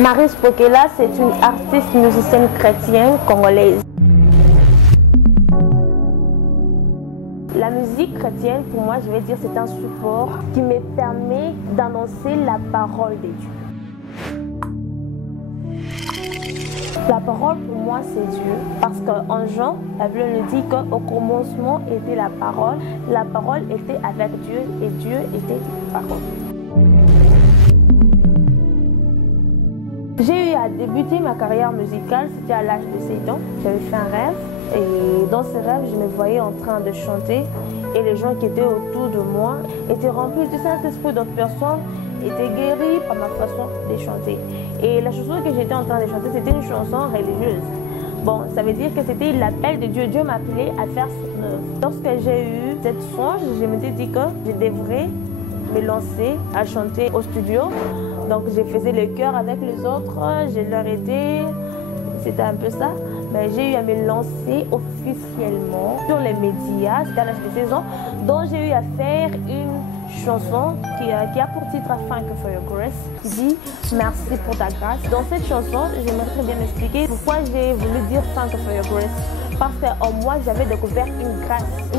Marie Spokela, c'est une artiste musicienne chrétienne congolaise. La musique chrétienne, pour moi, je vais dire, c'est un support qui me permet d'annoncer la parole de Dieu. La parole, pour moi, c'est Dieu. Parce qu'en Jean, la Bible nous dit qu'au commencement était la parole était avec Dieu et Dieu était parole. J'ai eu à débuter ma carrière musicale, c'était à l'âge de 7 ans. J'avais fait un rêve et dans ce rêve, je me voyais en train de chanter et les gens qui étaient autour de moi étaient remplis du Saint-Esprit, d'autres personnes étaient guéries par ma façon de chanter. Et la chanson que j'étais en train de chanter, c'était une chanson religieuse. Bon, ça veut dire que c'était l'appel de Dieu. Dieu m'appelait à faire son œuvre. Lorsque j'ai eu cette songe, je me suis dit que je devrais me lancer à chanter au studio. Donc je faisais le chœur avec les autres, je leur aidais, c'était un peu ça. Mais j'ai eu à me lancer officiellement sur les médias, c'était à l'âge de 16 ans, dont j'ai eu à faire une chanson qui a pour titre Thank You for Your Grace, qui dit merci pour ta grâce. Dans cette chanson, j'aimerais très bien expliquer pourquoi j'ai voulu dire Thank You for Your Grace. Parce qu'en moi, j'avais découvert une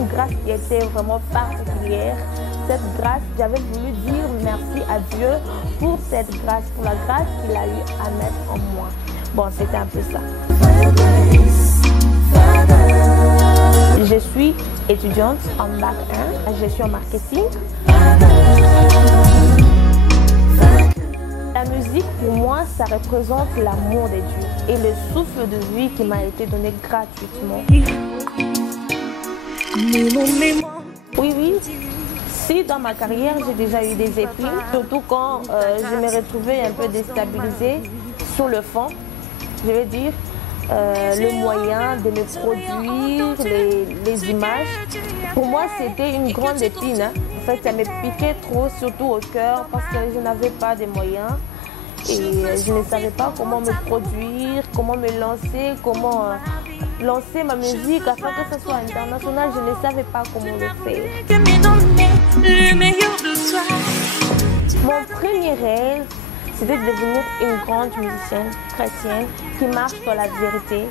grâce qui était vraiment particulière. Cette grâce, j'avais voulu dire merci à Dieu pour cette grâce, pour la grâce qu'il a eu à mettre en moi. Bon, c'était un peu ça. Je suis étudiante en Bac 1, je suis en marketing. La musique, pour moi, ça représente l'amour de Dieu et le souffle de vie qui m'a été donné gratuitement. Oui. Si dans ma carrière, j'ai déjà eu des épines, surtout quand je me retrouvais un peu déstabilisée sur le fond, je vais dire, le moyen de me produire, les images. Pour moi, c'était une grande épine. Hein. En fait, ça me piquait trop, surtout au cœur, parce que je n'avais pas de moyens. Et je ne savais pas comment me produire, comment me lancer, comment lancer ma musique afin que ce soit international. Je ne savais pas comment le faire. Mon premier rêve, c'était de devenir une grande musicienne chrétienne qui marche dans la vérité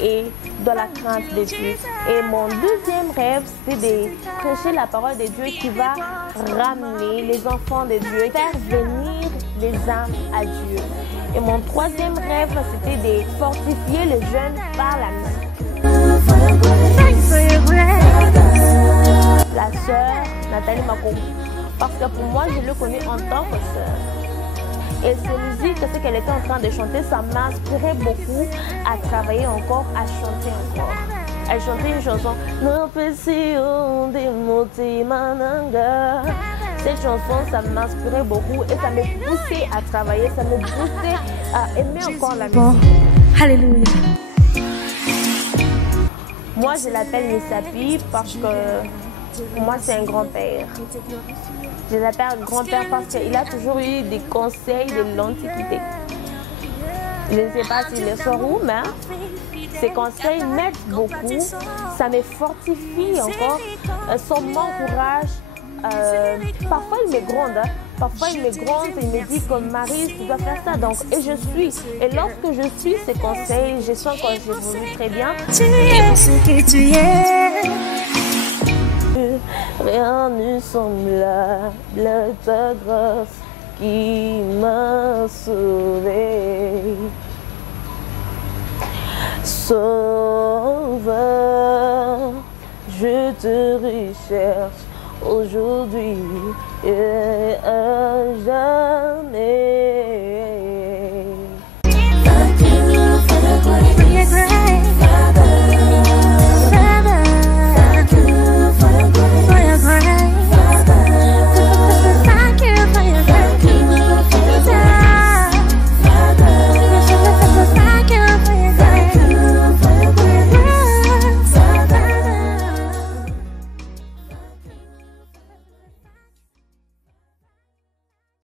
et dans la crainte de Dieu. Et mon deuxième rêve, c'était de prêcher la parole de Dieu qui va ramener les enfants de Dieu, faire venir les âmes à Dieu. Et mon troisième rêve, c'était de fortifier les jeunes par la musique. La sœur Nathalie Makombo. Parce que pour moi, je le connais en tant que sœur. Et cette musique, ce qu'elle était en train de chanter, ça m'inspirait beaucoup à travailler encore, à chanter encore. Elle chantait une chanson. Cette chanson, ça m'inspirait beaucoup et ça me poussait à travailler, ça me poussait à aimer encore la musique. Alléluia. Moi, je l'appelle Misapi parce que pour moi, c'est un grand-père. Je l'appelle grand-père parce qu'il a toujours eu des conseils de l'Antiquité. Je ne sais pas s'il les sort où, mais ses conseils m'aident beaucoup. Ça me fortifie encore. Ça m'encourage. Parfois, il me gronde. Hein. Parfois, il me gronde et il me dit comme Marie, tu dois faire ça. Donc, et je suis. Et lorsque je suis ses conseils, je sens que j'évolue très bien. Tu es ce que tu es. Rien n'est semblable à ta grâce qui m'a sauvé. Sauveur, je te recherche aujourd'hui et à jamais.